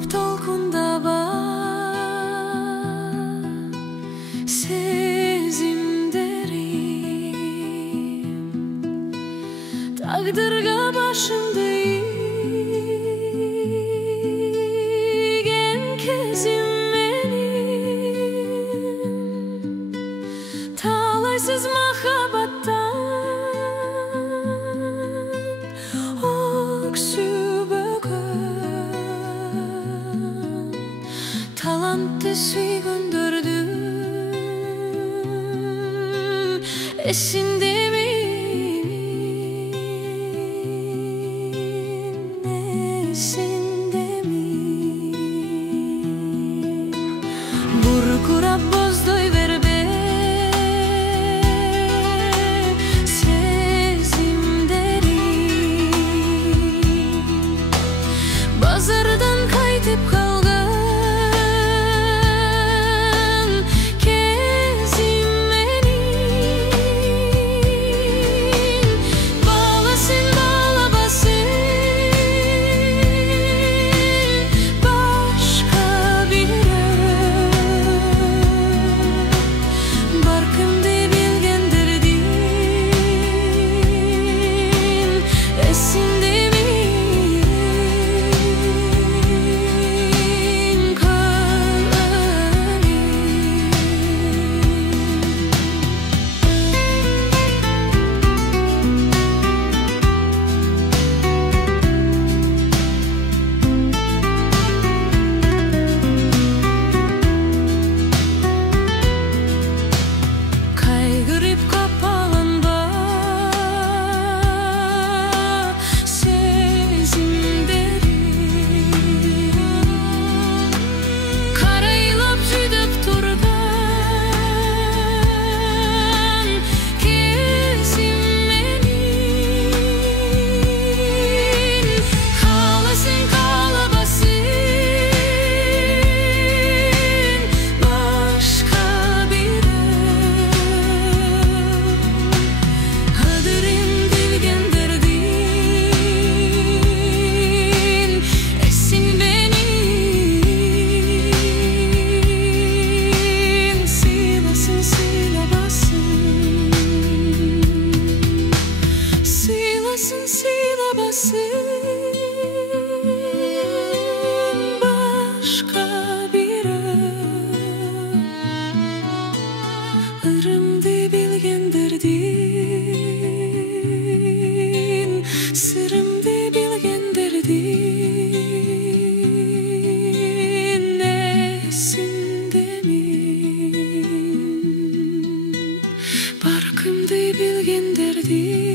Boğulup толкunda бар сезімдерім, тағдырға başımды иген кезім менің, талайсыз махаббаттан өксіп өкін, талантты сүйгөндөрдүн эсиндемин, эсиндемин. Буркурап боздой бербе сезимдерим, базардан кайтып калган кезим менин. Баласын балабасын башка бирөө, бар кимди билгендердин эсиндемин. Кайгырып капаланба сезимдерим, карайлап жүдөп турган кезим менин. Кааласың каалабасын башка бирөө, кадырын билгендердин эсинбенин. Сыйласын сыйлабасын, сыйласын сыйлабасын башка бирөө, ырымды билгендердин, сырымды билгендердин эсиндемин, бар кимди билгендердин